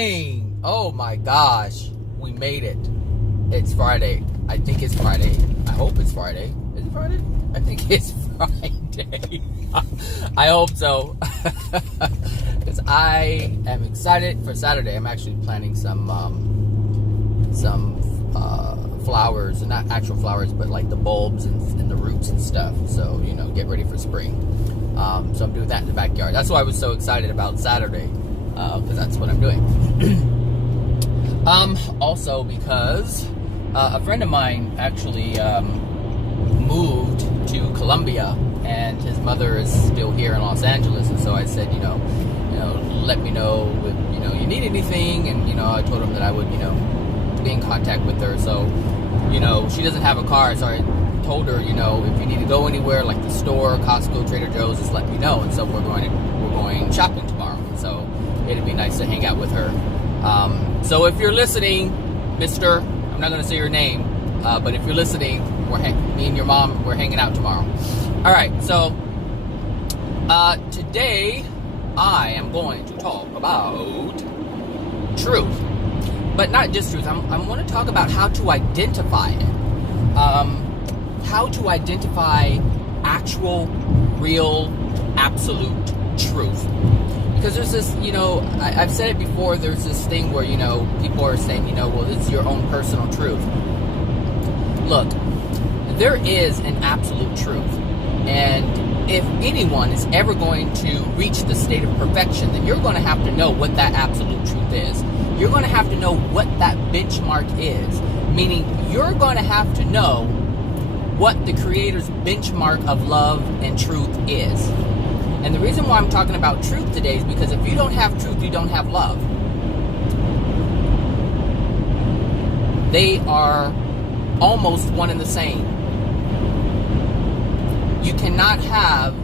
morning. Oh my gosh, we made it. It's Friday. I think it's Friday. I hope it's Friday. Is it Friday? I think it's Friday. I hope so. Because I am excited for Saturday. I'm actually planting some flowers, not actual flowers, but like the bulbs and the roots and stuff. So, you know, get ready for spring. So I'm doing that in the backyard. That's why I was so excited about Saturday, because that's what I'm doing. Also because a friend of mine actually moved to Colombia, and his mother is still here in Los Angeles. And so I said, you know, let me know if you need anything. And I told him that I would be in contact with her. So she doesn't have a car, so I told her, if you need to go anywhere, like the store, Costco, Trader Joe's, just let me know. And so we're going shopping tomorrow. So it'd be nice to hang out with her. So if you're listening, Mister, I'm not going to say your name, but if you're listening, me and your mom, we're hanging out tomorrow. All right. So today I am going to talk about truth, but not just truth. I want to talk about how to identify it. How to identify actual, real, absolute truth. Because there's this, I've said it before, there's this thing where, people are saying, well, it's your own personal truth. Look, there is an absolute truth. And if anyone is ever going to reach the state of perfection, then you're going to have to know what that absolute truth is. You're going to have to know what that benchmark is. Meaning, you're going to have to know what the Creator's benchmark of love and truth is. And the reason why I'm talking about truth today is because if you don't have truth, you don't have love. They are almost one and the same. You cannot have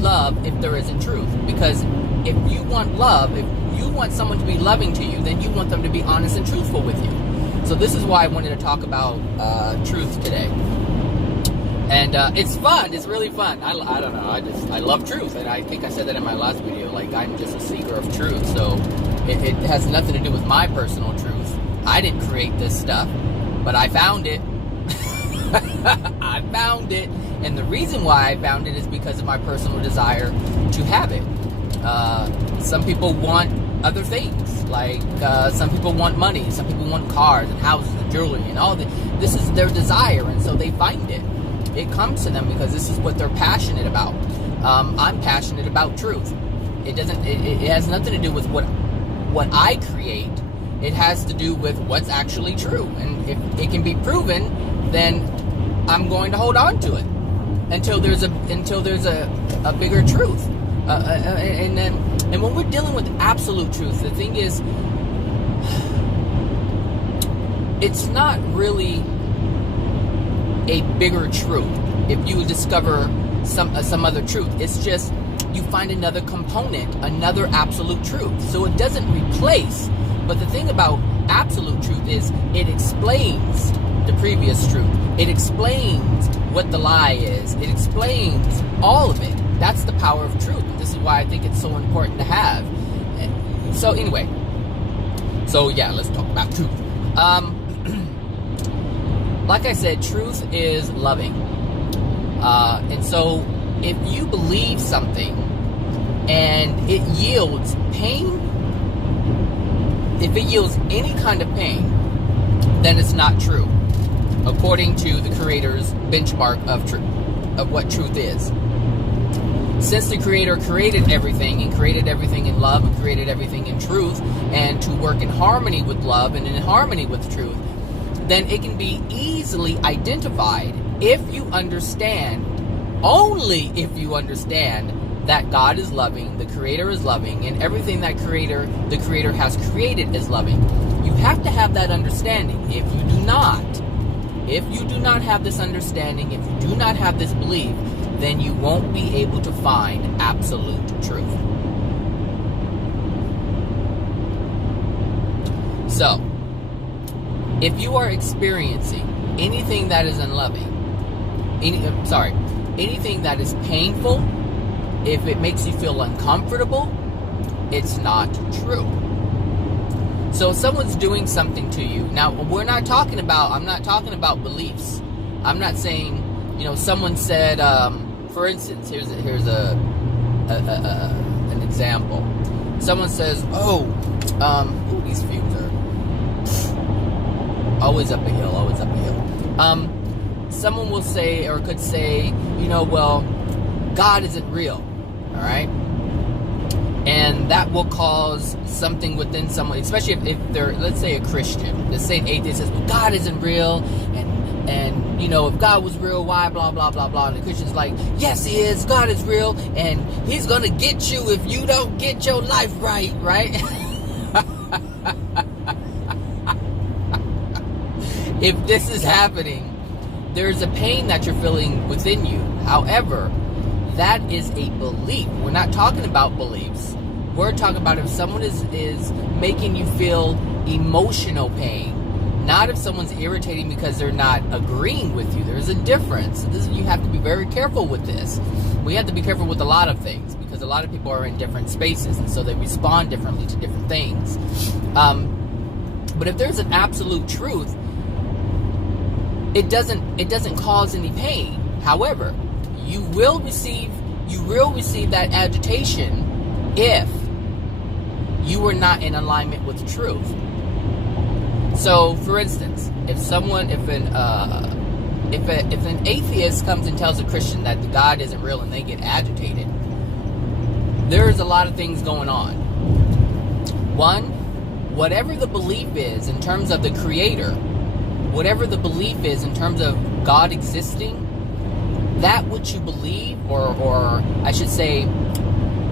love if there isn't truth. Because if you want love, if you want someone to be loving to you, then you want them to be honest and truthful with you. So this is why I wanted to talk about truth today. And it's fun. It's really fun. I don't know. I love truth. And I think I said that in my last video. Like, I'm just a seeker of truth. So it has nothing to do with my personal truth. I didn't create this stuff. But I found it. I found it. And the reason why I found it is because of my personal desire to have it. Some people want other things. Like, some people want money. Some people want cars and houses and jewelry and all that. This is their desire. And so they find it. It comes to them because this is what they're passionate about. I'm passionate about truth. It has nothing to do with what I create. It has to do with what's actually true. And if it can be proven, then I'm going to hold on to it until there's a bigger truth. And when we're dealing with absolute truth, the thing is, it's not really a bigger truth if you discover some other truth. It's just you find another component, another absolute truth. So it doesn't replace. But the thing about absolute truth is it explains the previous truth. It explains what the lie is. It explains all of it. That's the power of truth. This is why I think it's so important to have. So anyway, yeah, let's talk about truth. Like I said, truth is loving. And so if you believe something and it yields pain, if it yields any kind of pain, then it's not true, according to the Creator's benchmark of what truth is. Since the Creator created everything and created everything in love and created everything in truth, and to work in harmony with love and in harmony with truth, then it can be easily identified if you understand, only if you understand that God is loving, the Creator is loving, and everything that the Creator has created is loving. You have to have that understanding. If you do not have this understanding, if you do not have this belief, then you won't be able to find absolute truth. So, if you are experiencing anything that is unloving, anything that is painful, if it makes you feel uncomfortable, it's not true. So if someone's doing something to you, now I'm not talking about beliefs. I'm not saying, someone said, for instance, here's an example. Someone says, these fumes are always up a hill. Someone will say, or could say, well, God isn't real, all right? And that will cause something within someone, especially if they're, let's say, a Christian. Let's say an atheist says, well, God isn't real, and if God was real, why, blah, blah, blah, blah. And the Christian's like, yes, he is. God is real, and he's going to get you if you don't get your life right, right? If this is happening, there's a pain that you're feeling within you. However, that is a belief. We're not talking about beliefs. We're talking about if someone is making you feel emotional pain. Not if someone's irritating because they're not agreeing with you. There's a difference. You have to be very careful with this. We have to be careful with a lot of things because a lot of people are in different spaces, and so they respond differently to different things. But if there's an absolute truth, it doesn't cause any pain. However, you will receive that agitation if you are not in alignment with the truth. So, for instance, if an atheist comes and tells a Christian that the God isn't real and they get agitated, there's a lot of things going on. One, whatever the belief is in terms of the Creator, whatever the belief is in terms of God existing, that which you believe, or I should say,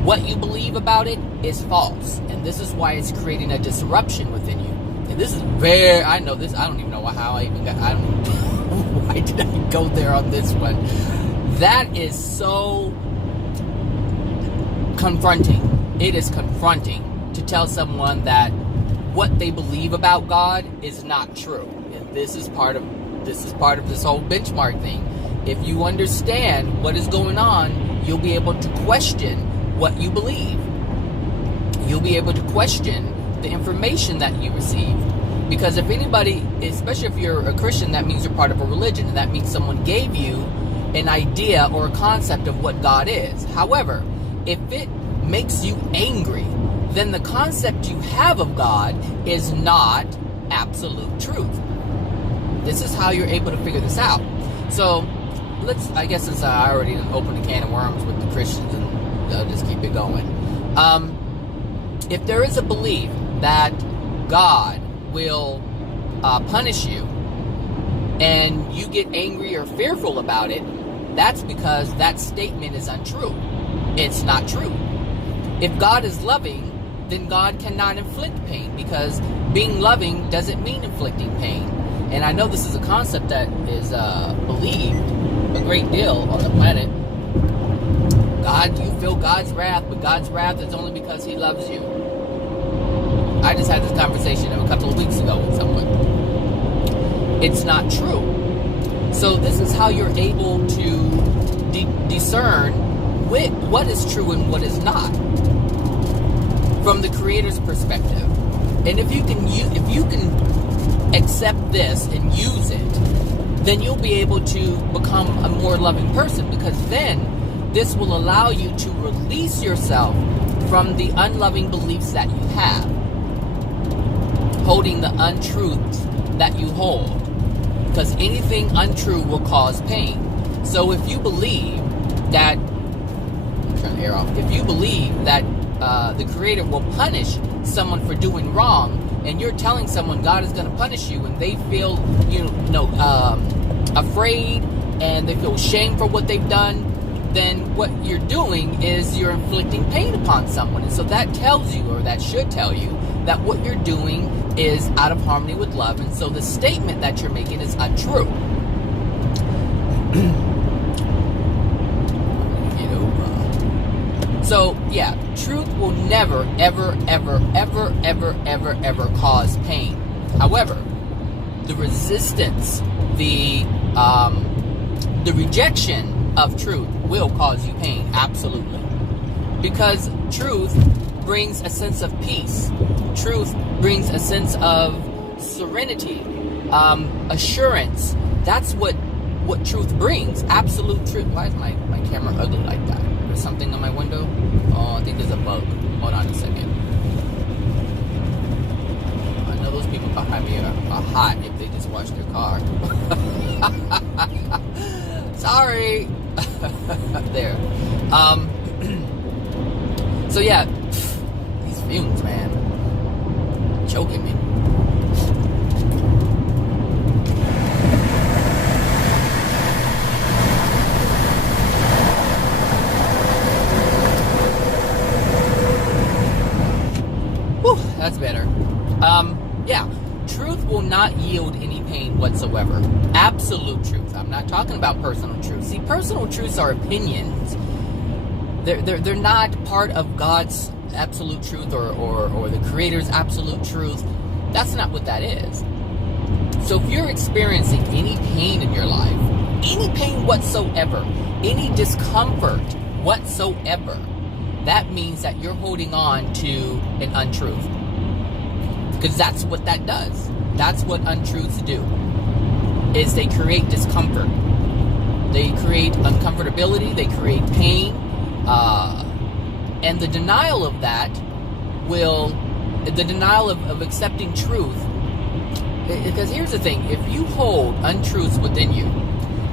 what you believe about it is false. And this is why it's creating a disruption within you. And this is I don't even know why did I go there on this one? That is so confronting. It is confronting to tell someone that what they believe about God is not true. And this is part of this whole benchmark thing. If you understand what is going on, you'll be able to question what you believe. You'll be able to question the information that you received. Because if anybody, especially if you're a Christian, that means you're part of a religion, and that means someone gave you an idea or a concept of what God is. However, if it makes you angry, then the concept you have of God is not absolute truth. This is how you're able to figure this out. So, I guess since I already opened a can of worms with the Christians, and I'll just keep it going. If there is a belief that God will punish you, and you get angry or fearful about it, that's because that statement is untrue. It's not true. If God is loving, then God cannot inflict pain, because being loving doesn't mean inflicting pain. And I know this is a concept that is believed a great deal on the planet. You feel God's wrath, but God's wrath is only because He loves you. I just had this conversation a couple of weeks ago with someone. It's not true. So this is how you're able to discern what is true and what is not from the Creator's perspective. And if you can accept this and use it, then you'll be able to become a more loving person, because then this will allow you to release yourself from the unloving beliefs that you have, holding the untruths that you hold, because anything untrue will cause pain. So if you believe that, if you believe that the Creator will punish someone for doing wrong, and you're telling someone God is going to punish you, and they feel afraid and they feel shame for what they've done, then what you're doing is you're inflicting pain upon someone. And so that tells you, or that should tell you, that what you're doing is out of harmony with love. And so the statement that you're making is untrue. So, yeah, truth will never, ever, ever, ever, ever, ever, ever cause pain. However, the resistance, the rejection of truth will cause you pain, absolutely. Because truth brings a sense of peace. Truth brings a sense of serenity, assurance. That's what truth brings. Absolute truth. Why is my camera ugly like that? There's something on my window? Oh, I think there's a bug. Hold on a second. I know those people behind me are hot if they just wash their car. Sorry. There. So yeah, these fumes, man, choking me. Whew, that's better. Yeah, truth will not yield any pain whatsoever. Absolute truth. I'm not talking about personal truth. See, personal truths are opinions. They're not part of God's absolute truth or the Creator's absolute truth. That's not what that is. So if you're experiencing any pain in your life, any pain whatsoever, any discomfort whatsoever, that means that you're holding on to an untruth. Because that's what that does. That's what untruths do. Is they create discomfort. They create uncomfortability. They create pain. And the denial of that the denial of accepting truth, because here's the thing, if you hold untruths within you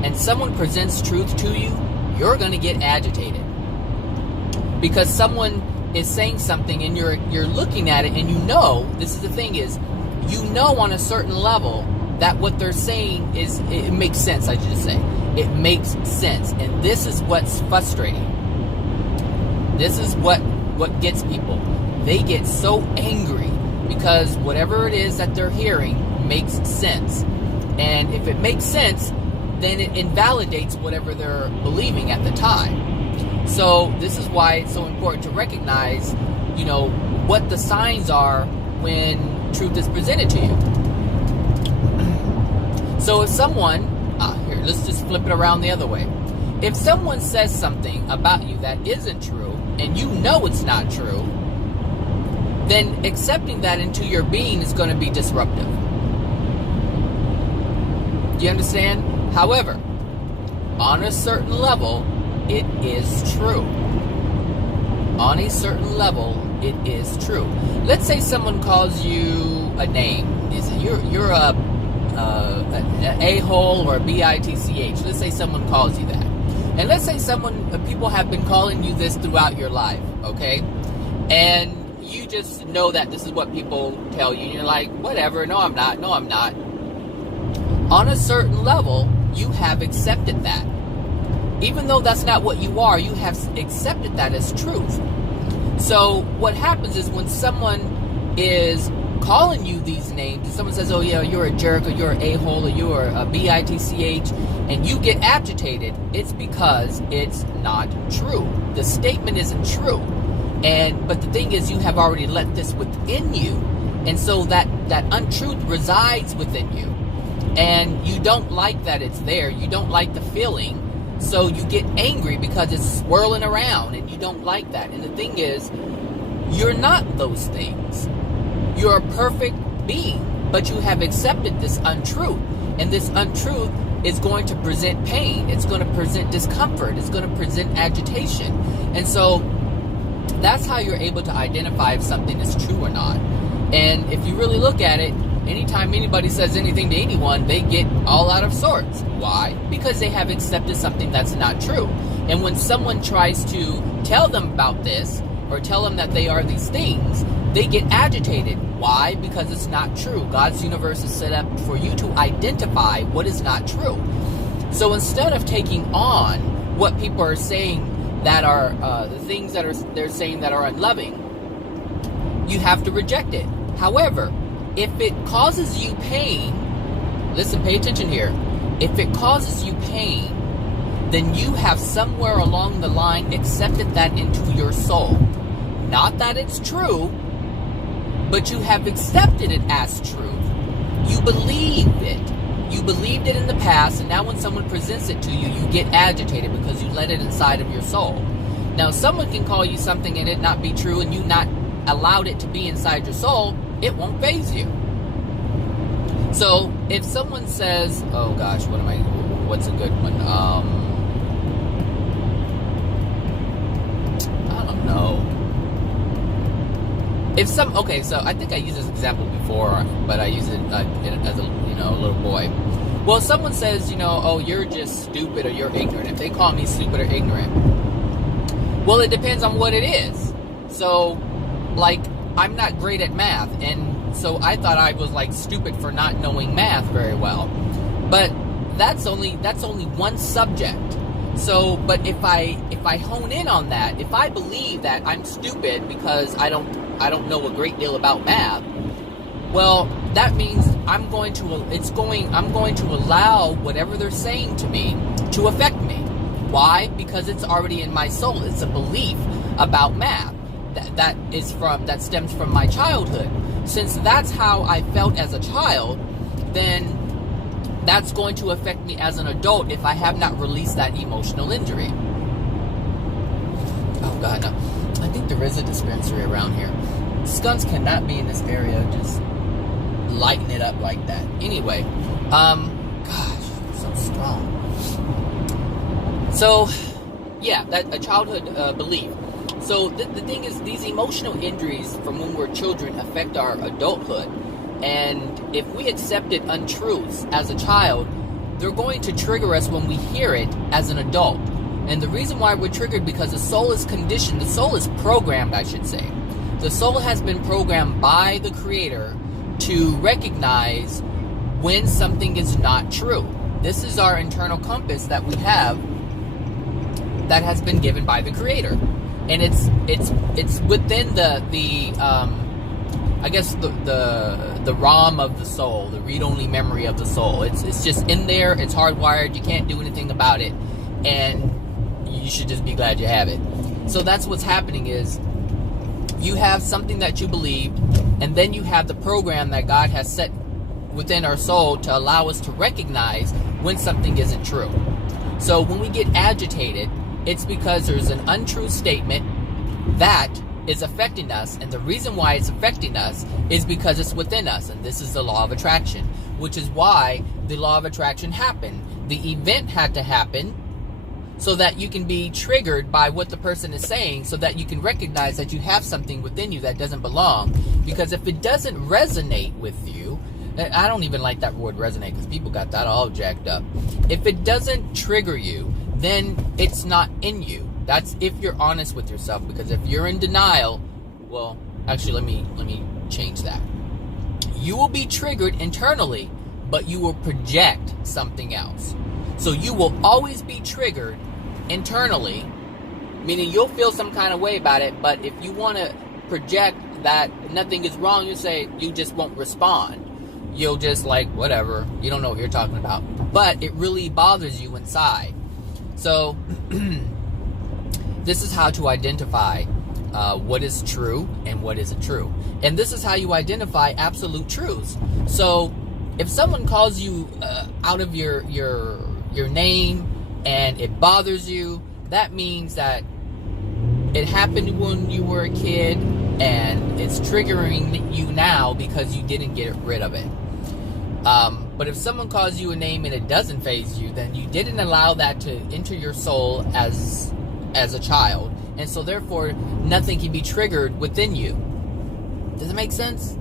and someone presents truth to you, you're going to get agitated. Because someone is saying something and you're looking at it and this is the thing is, on a certain level that what they're saying it makes sense, I should just say. It makes sense. And this is what's frustrating. This is what gets people. They get so angry because whatever it is that they're hearing makes sense. And if it makes sense, then it invalidates whatever they're believing at the time. So this is why it's so important to recognize, what the signs are when truth is presented to you. So if someone, let's just flip it around the other way. If someone says something about you that isn't true, and it's not true, then accepting that into your being is going to be disruptive. Do you understand? However, on a certain level, it is true. On a certain level, it is true. Let's say someone calls you a name. You're a a-hole or a bitch. Let's say someone calls you that. And let's say people have been calling you this throughout your life, okay? And you just know that this is what people tell you. And you're like, whatever, no, I'm not. On a certain level, you have accepted that. Even though that's not what you are, you have accepted that as truth. So what happens is when someone is calling you these names, and someone says, oh yeah, you're a jerk, or you're an a-hole, or you're a bitch, and you get agitated, it's because it's not true. The statement isn't true. But the thing is, you have already let this within you, and so that untruth resides within you, and you don't like that it's there. You don't like the feeling, so you get angry because it's swirling around, and you don't like that. And the thing is, you're not those things. You're a perfect being, but you have accepted this untruth, and this untruth is going to present pain. It's going to present discomfort. It's going to present agitation. And so that's how you're able to identify if something is true or not. And if you really look at it, anytime anybody says anything to anyone, they get all out of sorts. Why? Because they have accepted something that's not true. And when someone tries to tell them about this, or tell them that they are these things, they get agitated. Why? Because it's not true. God's universe is set up for you to identify what is not true. So instead of taking on what people are saying that are the things that they're saying that are unloving, you have to reject it. However, if it causes you pain, listen, pay attention here. If it causes you pain, then you have somewhere along the line accepted that into your soul. Not that it's true, but you have accepted it as truth. You believed it. You believed it in the past, and now when someone presents it to you, you get agitated because you let it inside of your soul. Now, someone can call you something and it not be true, and you not allowed it to be inside your soul, it won't faze you. So if someone says, oh gosh, what's a good one? I don't know. Okay, so I think I used this example before, but I use it as a little boy. Well, someone says, oh, you're just stupid or you're ignorant. If they call me stupid or ignorant, well, it depends on what it is. So, like, I'm not great at math, and so I thought I was like stupid for not knowing math very well. But that's only one subject. So, but if I hone in on that, if I believe that I'm stupid because I don't know a great deal about math, well, that means I'm going to allow whatever they're saying to me to affect me. Why? Because it's already in my soul. It's a belief about math that stems from my childhood. Since that's how I felt as a child, then that's going to affect me as an adult if I have not released that emotional injury. Oh God, no. I think there is a dispensary around here. Skunks cannot be in this area, just lighten it up like that. Anyway, gosh, so strong. So, yeah, that a childhood belief. So the thing is, these emotional injuries from when we're children affect our adulthood. And if we accepted untruths as a child, they're going to trigger us when we hear it as an adult. And the reason why we're triggered, because the soul is conditioned, the soul is programmed, I should say. The soul has been programmed by the Creator to recognize when something is not true. This is our internal compass that we have that has been given by the Creator. And it's within the ROM of the soul, the read-only memory of the soul. It's just in there. It's hardwired. You can't do anything about it, and you should just be glad you have it. So that's what's happening is you have something that you believe, and then you have the program that God has set within our soul to allow us to recognize when something isn't true. So when we get agitated, it's because there's an untrue statement that is affecting us, and the reason why it's affecting us is because it's within us, and this is the law of attraction, which is why the law of attraction happened. The event had to happen so that you can be triggered by what the person is saying, so that you can recognize that you have something within you that doesn't belong. Because if it doesn't resonate with you, I don't even like that word resonate, because people got that all jacked up. If it doesn't trigger you, then it's not in you. That's if you're honest with yourself. Because if you're in denial, well, actually, let me change that. You will be triggered internally, but you will project something else. So you will always be triggered internally, meaning you'll feel some kind of way about it, but if you want to project that nothing is wrong, you just won't respond. You'll just like, whatever, you don't know what you're talking about. But it really bothers you inside. So this is how to identify what is true and what isn't true. And this is how you identify absolute truths. So if someone calls you out of your name and it bothers you, that means that it happened when you were a kid and it's triggering you now because you didn't get rid of it. But if someone calls you a name and it doesn't faze you, then you didn't allow that to enter your soul as a child. And so therefore, nothing can be triggered within you. Does it make sense?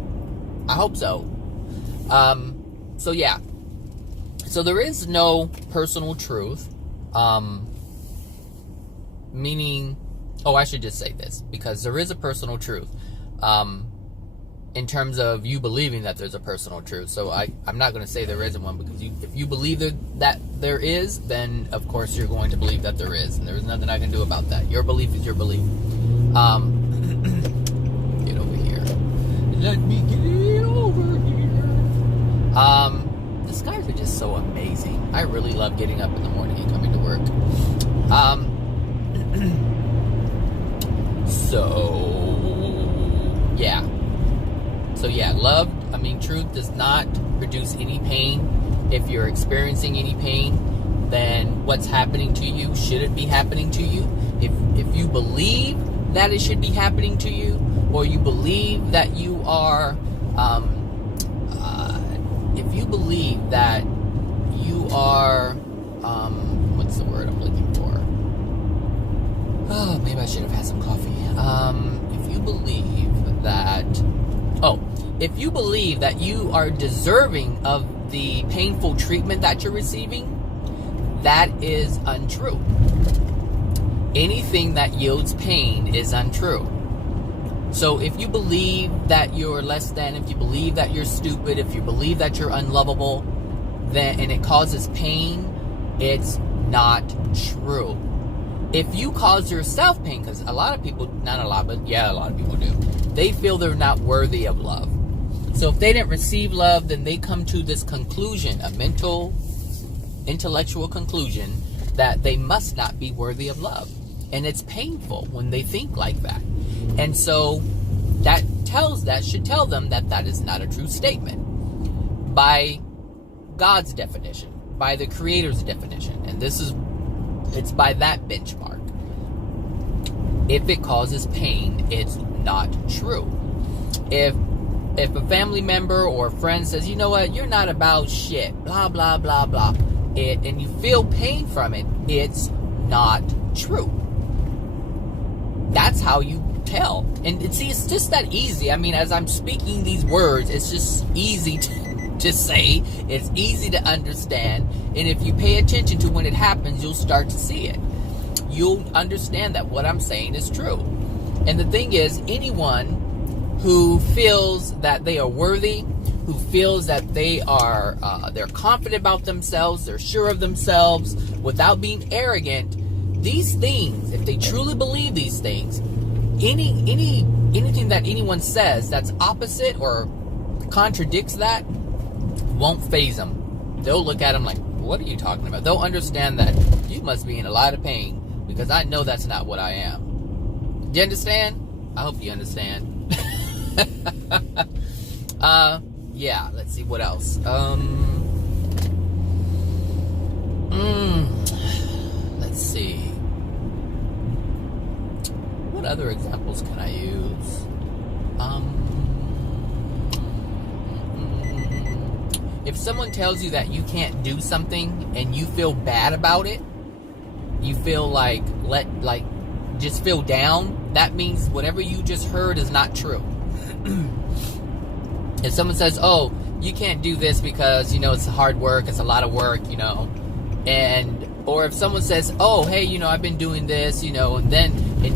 I hope so. So yeah. So there is no personal truth. Meaning, I should just say this, because there is a personal truth. In terms of you believing that there's a personal truth. So I'm not going to say there isn't one, because if you believe that there is, then of course you're going to believe that there is, and there's nothing I can do about that. Your belief is your belief. Get over here. Let me get over here. The skies are just so amazing. I really love getting up in the morning and coming to work. So yeah, truth does not produce any pain. If you're experiencing any pain, then what's happening to you shouldn't be happening to you. If you believe that it should be happening to you, or you believe that you are, if you believe that you are, what's the word I'm looking for? Oh, maybe I should have had some coffee. If you believe that you are deserving of the painful treatment that you're receiving, that is untrue. Anything that yields pain is untrue. So if you believe that you're less than, if you believe that you're stupid, if you believe that you're unlovable, and it causes pain, it's not true. If you cause yourself pain, because a lot of people, not a lot, but yeah, a lot of people do, they feel they're not worthy of love. So if they didn't receive love, then they come to this conclusion, a mental, intellectual conclusion, that they must not be worthy of love. And it's painful when they think like that. And so that should tell them that that is not a true statement by God's definition, by the Creator's definition. And it's by that benchmark. If it causes pain, it's not true. If a family member or a friend says, you know what, you're not about shit, blah, blah, blah, blah, and you feel pain from it, it's not true. That's how you tell. And see, it's just that easy. I mean, as I'm speaking these words, it's just easy to say. It's easy to understand. And if you pay attention to when it happens, you'll start to see it. You'll understand that what I'm saying is true. And the thing is, anyone who feels that they are worthy, who feels that they are, they're confident about themselves, they're sure of themselves, without being arrogant, these things, if they truly believe these things, anything that anyone says that's opposite or contradicts that won't faze them. They'll look at them like, what are you talking about? They'll understand that you must be in a lot of pain, because I know that's not what I am. Do you understand? I hope you understand. Yeah, let's see what else. Let's see. What other examples can I use? If someone tells you that you can't do something and you feel bad about it, you feel just feel down, that means whatever you just heard is not true. If someone says, oh, you can't do this because, it's hard work, it's a lot of work, or if someone says, oh, hey, I've been doing this, and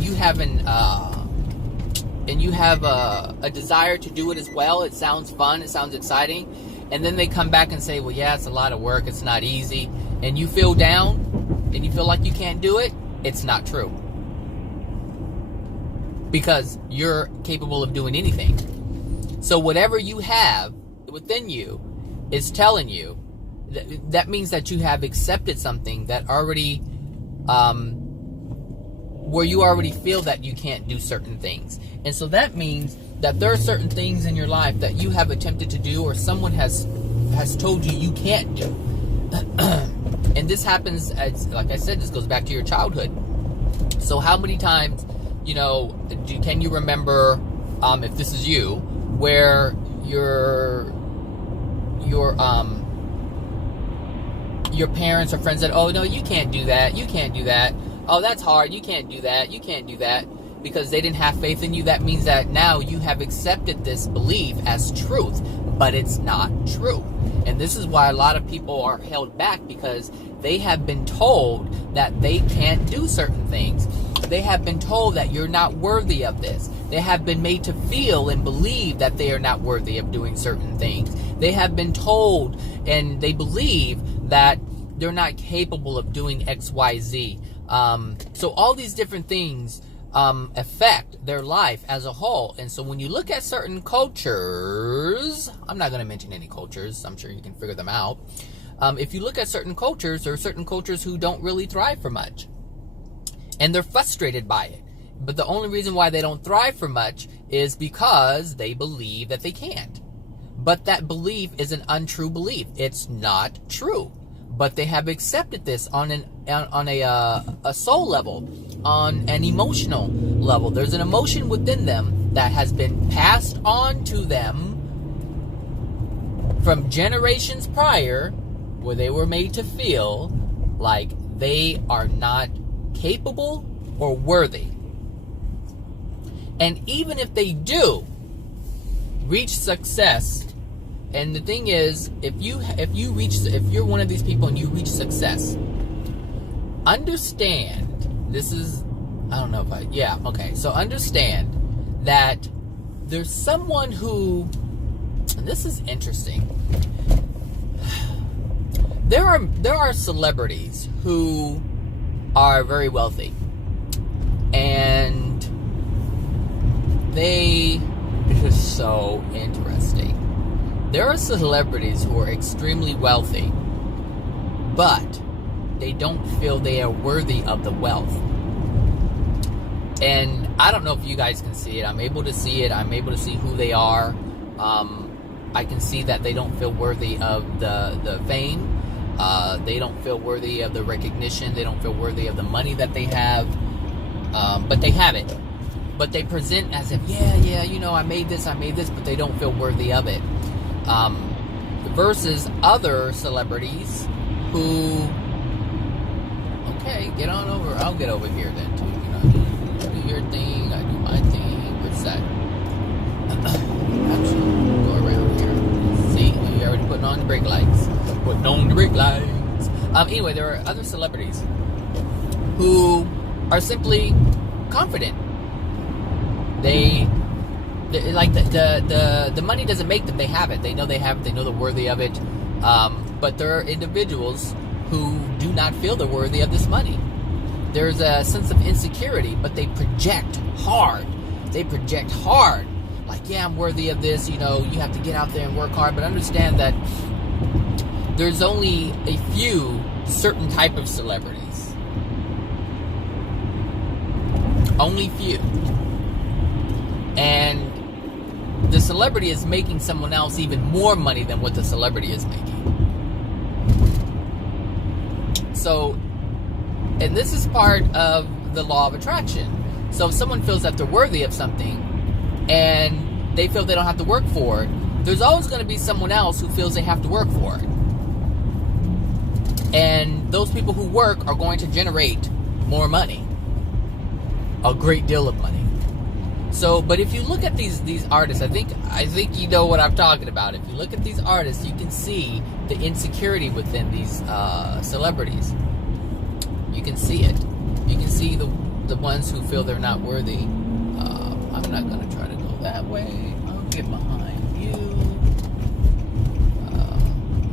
you have a desire to do it as well, it sounds fun, it sounds exciting, and then they come back and say, well, yeah, it's a lot of work, it's not easy, and you feel down, and you feel like you can't do it, it's not true. Because you're capable of doing anything. So whatever you have within you is telling you, that means that you have accepted something that already, where you already feel that you can't do certain things. And so that means that there are certain things in your life that you have attempted to do, or someone has told you you can't do. And this happens, like I said, this goes back to your childhood. So how many times, can you remember, if this is you, where your parents or friends said, oh, no, you can't do that, oh, that's hard, you can't do that, because they didn't have faith in you? That means that now you have accepted this belief as truth, but it's not true. And this is why a lot of people are held back, because they have been told that they can't do certain things. They have been told that you're not worthy of this. They have been made to feel and believe that they are not worthy of doing certain things. They have been told and they believe that they're not capable of doing X, Y, Z. So all these different things affect their life as a whole. And so when you look at certain cultures, I'm not going to mention any cultures, I'm sure you can figure them out. If you look at certain cultures, there are certain cultures who don't really thrive for much. And they're frustrated by it. But the only reason why they don't thrive for much is because they believe that they can't. But that belief is an untrue belief. It's not true. But they have accepted this on a soul level, on an emotional level. There's an emotion within them that has been passed on to them from generations prior, where they were made to feel like they are not capable or worthy. And even if they do reach success, and the thing is, if you're one of these people and you reach success, understand, so understand that there's someone who, and this is interesting, there are celebrities who are very wealthy, and it is so interesting. There are celebrities who are extremely wealthy, but they don't feel they are worthy of the wealth. And I don't know if you guys can see it. I'm able to see it. I'm able to see who they are. I can see that they don't feel worthy of the fame. They don't feel worthy of the recognition. They don't feel worthy of the money that they have. But they have it. But they present as if, I made this, but they don't feel worthy of it. Versus other celebrities who, okay, get on over. I'll get over here then too. You do your thing, I do my thing. Where's that? Actually, go around here. See, you're already putting on the brake lights. Anyway, there are other celebrities who are simply confident. They like the money doesn't make them. They have it. They know they have it. They know they're worthy of it. But there are individuals who do not feel they're worthy of this money. There's a sense of insecurity, but they project hard. Like, I'm worthy of this. You have to get out there and work hard. But understand that there's only a few certain type of celebrities. Only few. And the celebrity is making someone else even more money than what the celebrity is making. So, and this is part of the law of attraction. So if someone feels that they're worthy of something and they feel they don't have to work for it, there's always going to be someone else who feels they have to work for it. And those people who work are going to generate more money. A great deal of money. So, but if you look at these artists, I think you know what I'm talking about. If you look at these artists, you can see the insecurity within these celebrities. You can see it. You can see the ones who feel they're not worthy. I'm not going to try to go that way. I'll get behind you.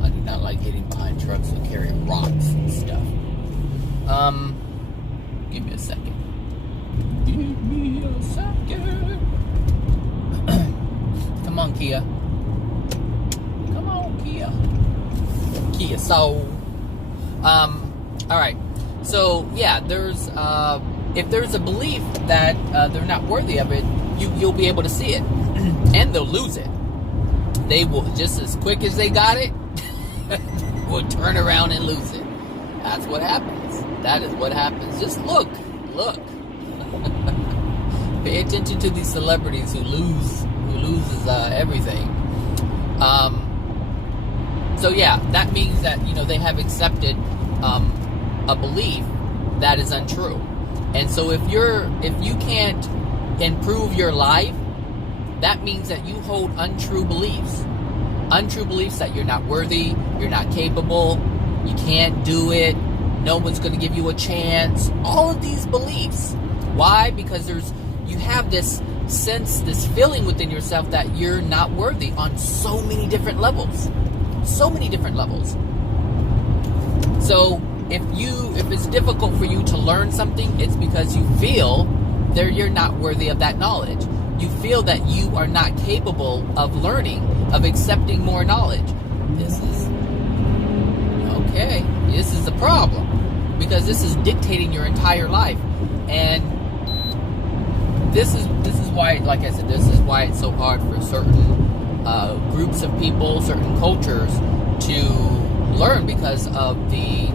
I do not like getting behind trucks that carry rocks and stuff. Give me a second. Give me a second. Come on, Kia. Come on, Kia. Kia Soul. Alright. So, yeah, there's, if there's a belief that they're not worthy of it, you'll be able to see it. And they'll lose it. They will, just as quick as they got it, will turn around and lose it. That's what happens. That is what happens. Just look. Pay attention to these celebrities who loses everything. So yeah, that means that they have accepted a belief that is untrue. And so if you can't improve your life, that means that you hold untrue beliefs that you're not worthy, you're not capable, you can't do it, no one's going to give you a chance. All of these beliefs. Why? Because you have this sense, this feeling within yourself that you're not worthy on so many different levels. So if it's difficult for you to learn something, it's because you feel that you're not worthy of that knowledge. You feel that you are not capable of learning, of accepting more knowledge. This is the problem, because this is dictating your entire life. And this is why, like I said, this is why it's so hard for certain groups of people, certain cultures to learn, because of the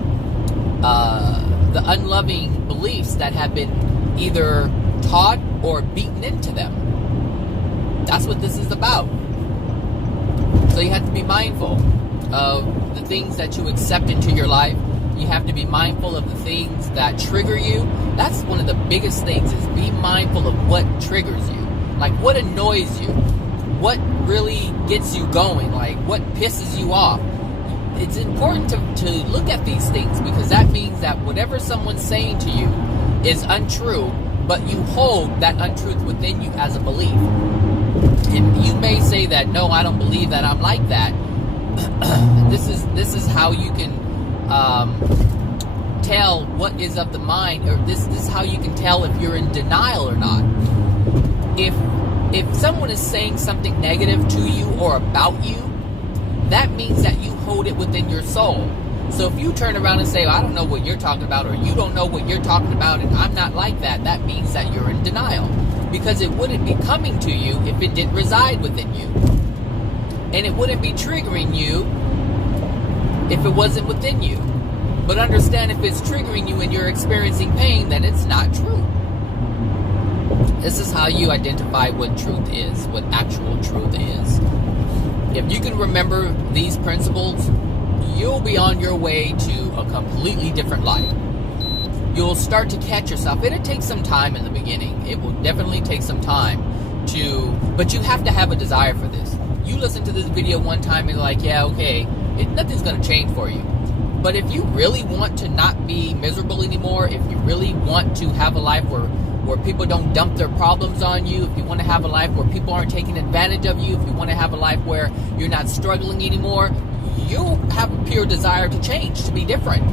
unloving beliefs that have been either taught or beaten into them. That's what this is about. So you have to be mindful of the things that you accept into your life. You have to be mindful of the things that trigger you. That's one of the biggest things, is be mindful of what triggers you. Like, what annoys you? What really gets you going? Like, what pisses you off? It's important to look at these things, because that means that whatever someone's saying to you is untrue, but you hold that untruth within you as a belief. And you may say that, no, I don't believe that I'm like that. This is how you can tell what is of the mind, or this is how you can tell if you're in denial or not. If someone is saying something negative to you or about you, that means that you hold it within your soul. So if you turn around and say, I don't know what you're talking about, or you don't know what you're talking about, and I'm not like that, that means that you're in denial. Because it wouldn't be coming to you if it didn't reside within you. And it wouldn't be triggering you if it wasn't within you. But understand, if it's triggering you and you're experiencing pain, then it's not true. This is how you identify what truth is, what actual truth is. If you can remember these principles, you'll be on your way to a completely different life. You'll start to catch yourself. It'll take some time in the beginning. It will definitely take some time but you have to have a desire for this. You listen to this video one time and you're like, yeah, okay, nothing's going to change for you. But if you really want to not be miserable anymore, if you really want to have a life where people don't dump their problems on you, if you want to have a life where people aren't taking advantage of you, if you want to have a life where you're not struggling anymore, you'll have a pure desire to change, to be different.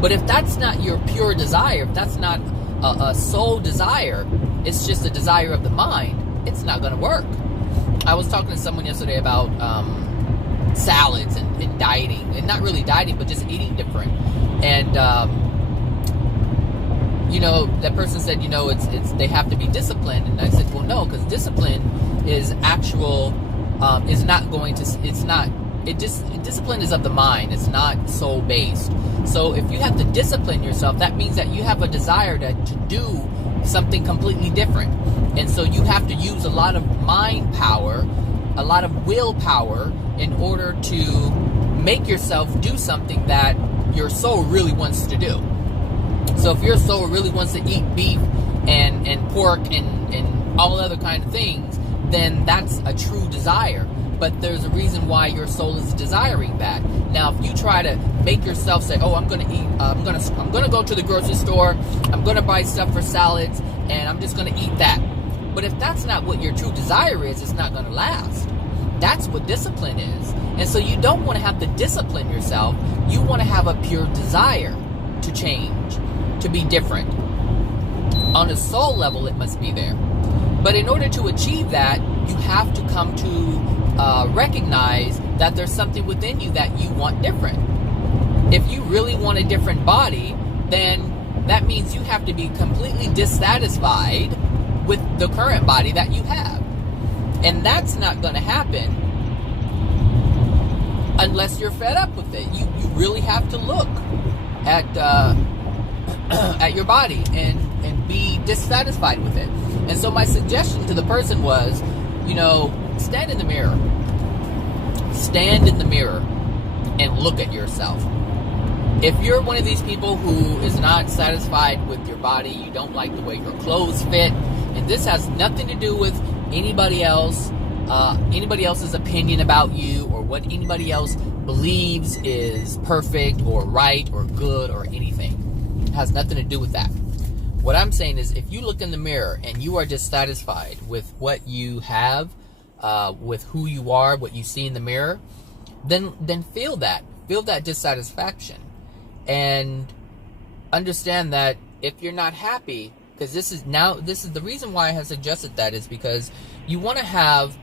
But if that's not your pure desire, if that's not a soul desire, it's just a desire of the mind, it's not going to work. I was talking to someone yesterday about salads and dieting, and not really dieting, but just eating different. And that person said, it's they have to be disciplined. And I said, well, no, because discipline is actual, is not going to, it's not, discipline is of the mind. It's not soul based. So if you have to discipline yourself, that means that you have a desire to do something completely different. And so you have to use a lot of mind power, a lot of willpower, in order to make yourself do something that your soul really wants to do. So if your soul really wants to eat beef and pork and all other kind of things, then that's a true desire. But there's a reason why your soul is desiring that. Now, if you try to make yourself say, "Oh, I'm going to eat. I'm going to go to the grocery store. I'm going to buy stuff for salads, and I'm just going to eat that." But if that's not what your true desire is, it's not going to last. That's what discipline is. And so you don't want to have to discipline yourself. You want to have a pure desire to change, to be different. On a soul level, it must be there. But in order to achieve that, you have to come to recognize that there's something within you that you want different. If you really want a different body, then that means you have to be completely dissatisfied with the current body that you have. And that's not going to happen unless you're fed up with it. You really have to look at your body and be dissatisfied with it. And so my suggestion to the person was, stand in the mirror. Stand in the mirror and look at yourself. If you're one of these people who is not satisfied with your body, you don't like the way your clothes fit, and this has nothing to do with anybody else's opinion about you, or what anybody else believes is perfect or right or good or anything. It has nothing to do with that. What I'm saying is, if you look in the mirror and you are dissatisfied with what you have, with who you are, what you see in the mirror, then feel that dissatisfaction, and understand that if you're not happy, because this is the reason why I have suggested that, is because you want to have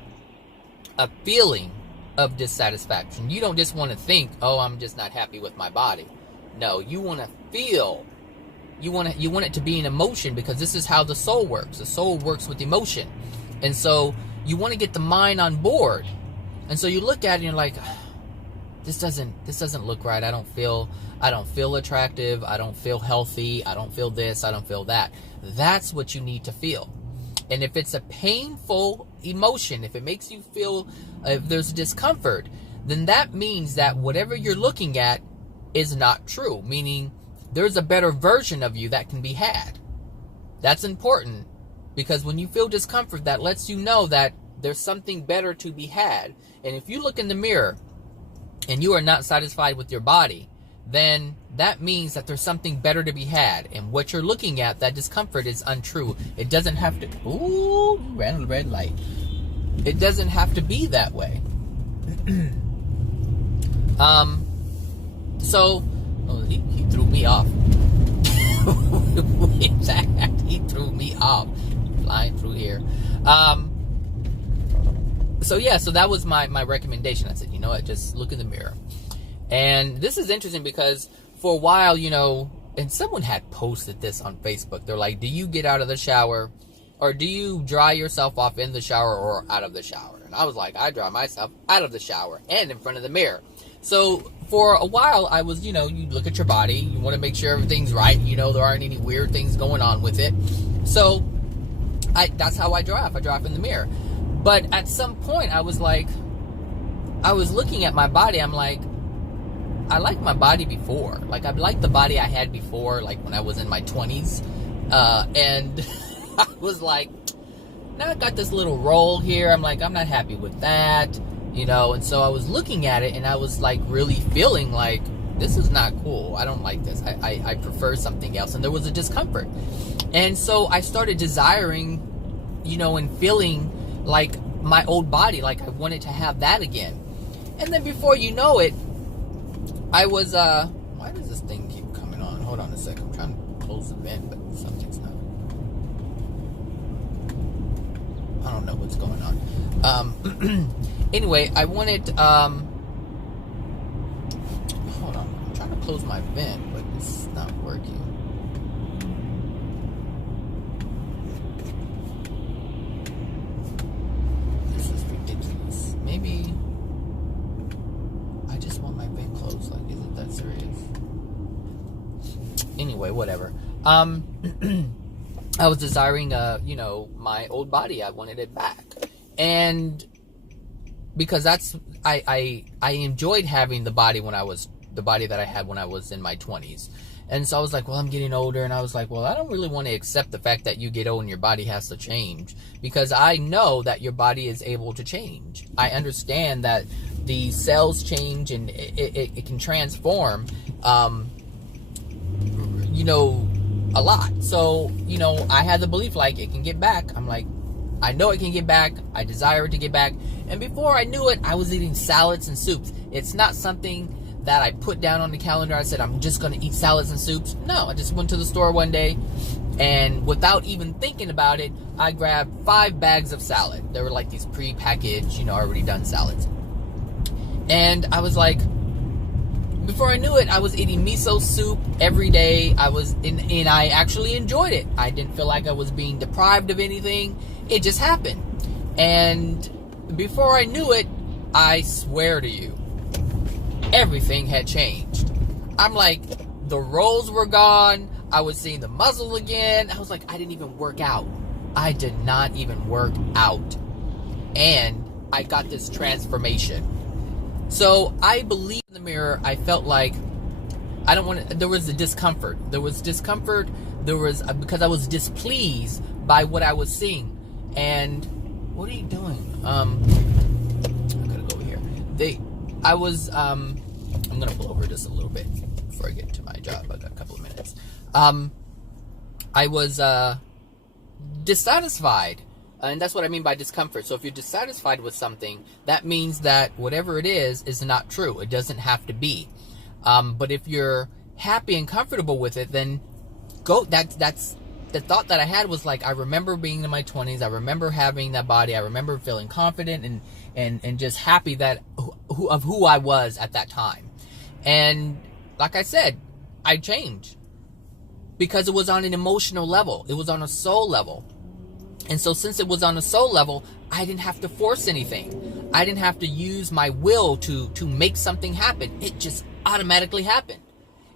a feeling of dissatisfaction. You don't just want to think, oh, I'm just not happy with my body. No, you want to feel. You want it to be an emotion, because this is how the soul works. The soul works with emotion. And so you want to get the mind on board. And so you look at it and you're like, this doesn't look right. I don't feel attractive. I don't feel healthy. I don't feel this. I don't feel that. That's what you need to feel. And if it's a painful emotion, if it makes you feel, if there's discomfort, then that means that whatever you're looking at is not true, meaning there's a better version of you that can be had. That's important, because when you feel discomfort, that lets you know that there's something better to be had. And if you look in the mirror and you are not satisfied with your body, then that means that there's something better to be had. And what you're looking at, that discomfort, is untrue. It doesn't have to, ooh, ran a red light. It doesn't have to be that way. So, oh, he threw me off. In fact, he threw me off flying through here. So yeah, so that was my recommendation. I said, you know what, just look in the mirror. And this is interesting because for a while, you know, and someone had posted this on Facebook. They're like, do you get out of the shower, or do you dry yourself off in the shower or out of the shower? And I was like, I dry myself out of the shower and in front of the mirror. So for a while, I was, you know, you look at your body, you want to make sure everything's right, you know, there aren't any weird things going on with it. So that's how I dry off. I dry off in the mirror. But at some point, I was like, I was looking at my body. I'm like, I liked my body before. Like, I liked the body I had before, like when I was in my 20s. And I was like, now I got this little roll here. I'm like, I'm not happy with that, you know. And so I was looking at it, and I was like really feeling like, this is not cool. I don't like this. I prefer something else. And there was a discomfort. And so I started desiring, you know, and feeling like my old body, like I wanted to have that again. And then before you know it, I was, why does this thing keep coming on? Hold on a sec. I'm trying to close the vent, but something's not. I don't know what's going on. Anyway, I wanted, hold on. I'm trying to close my vent, but it's not working. This is ridiculous. Maybe I just want my vent closed. Like, is it that serious? Anyway, whatever. I was desiring, you know, my old body. I wanted it back. And because that's, I enjoyed having the body that I had when I was in my 20s. And so I was like, well, I'm getting older. And I was like, well, I don't really want to accept the fact that you get old and your body has to change, because I know that your body is able to change. I understand that the cells change and it can transform, you know, a lot. So, you know, I had the belief like it can get back. I'm like, I know it can get back. I desire it to get back. And before I knew it, I was eating salads and soups. It's not something that I put down on the calendar. I said, I'm just going to eat salads and soups. No, I just went to the store one day, and without even thinking about it, I grabbed 5 bags of salad. They were like these pre-packaged, you know, already done salads. And I was like, before I knew it, I was eating miso soup every day. And I actually enjoyed it. I didn't feel like I was being deprived of anything. It just happened. And before I knew it, I swear to you, everything had changed. I'm like, the rolls were gone. I was seeing the muscle again. I was like, I didn't even work out. I did not even work out. And I got this transformation. So I believe in the mirror. I felt like there was a discomfort. There was discomfort. Because I was displeased by what I was seeing. And what are you doing? I'm gonna go over here. I'm gonna pull over just a little bit before I get to my job. I got a couple of minutes. I was dissatisfied. And that's what I mean by discomfort. So if you're dissatisfied with something, that means that whatever it is not true. It doesn't have to be. But if you're happy and comfortable with it, then go. That's the thought that I had was like, I remember being in my 20s. I remember having that body. I remember feeling confident and just happy that of who I was at that time. And like I said, I changed because it was on an emotional level. It was on a soul level. And so since it was on a soul level, I didn't have to force anything. I didn't have to use my will to make something happen. It just automatically happened.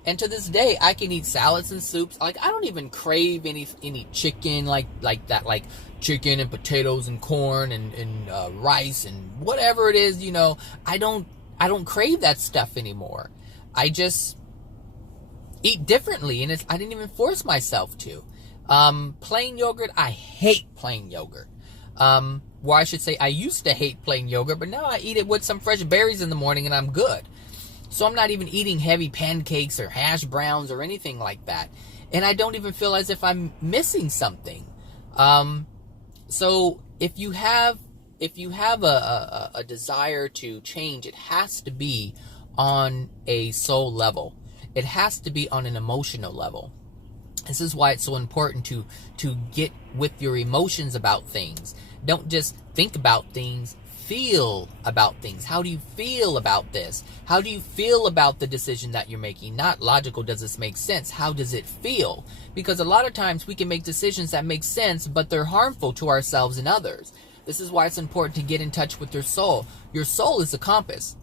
And to this day, I can eat salads and soups. Like, I don't even crave any chicken like that, like chicken and potatoes and corn and rice and whatever it is, you know. I don't crave that stuff anymore. I just eat differently, and I didn't even force myself to. Plain yogurt, I hate plain yogurt. Well, I should say I used to hate plain yogurt, but now I eat it with some fresh berries in the morning and I'm good. So I'm not even eating heavy pancakes or hash browns or anything like that. And I don't even feel as if I'm missing something. So if you have a desire to change, it has to be on a soul level. It has to be on an emotional level. This is why it's so important to get with your emotions about things. Don't just think about things, feel about things. How do you feel about this? How do you feel about the decision that you're making? Not logical, does this make sense? How does it feel? Because a lot of times we can make decisions that make sense, but they're harmful to ourselves and others. This is why it's important to get in touch with your soul. Your soul is the compass.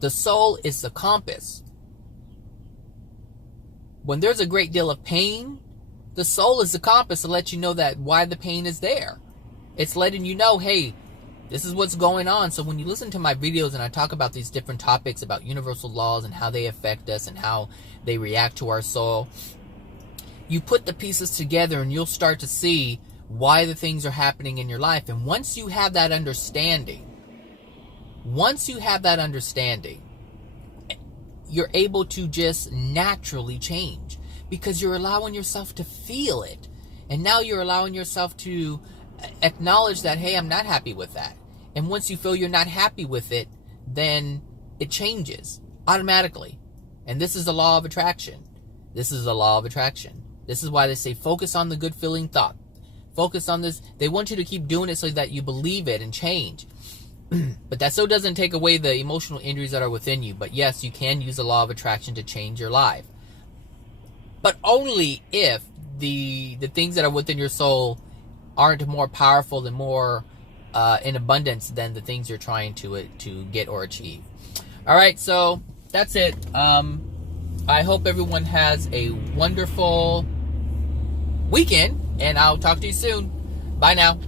The soul is the compass. When there's a great deal of pain, the soul is the compass to let you know that why the pain is there. It's letting you know, hey, this is what's going on. So when you listen to my videos and I talk about these different topics about universal laws and how they affect us and how they react to our soul, you put the pieces together and you'll start to see why the things are happening in your life. And once you have that understanding, you're able to just naturally change because you're allowing yourself to feel it. And now you're allowing yourself to acknowledge that, hey, I'm not happy with that. And once you feel you're not happy with it, then it changes automatically. And this is the law of attraction. This is the law of attraction. This is why they say focus on the good feeling thought. Focus on this. They want you to keep doing it so that you believe it and change. But that still doesn't take away the emotional injuries that are within you. But yes, you can use the law of attraction to change your life. But only if the things that are within your soul aren't more powerful and more in abundance than the things you're trying to get or achieve. All right, so that's it. I hope everyone has a wonderful weekend, and I'll talk to you soon. Bye now.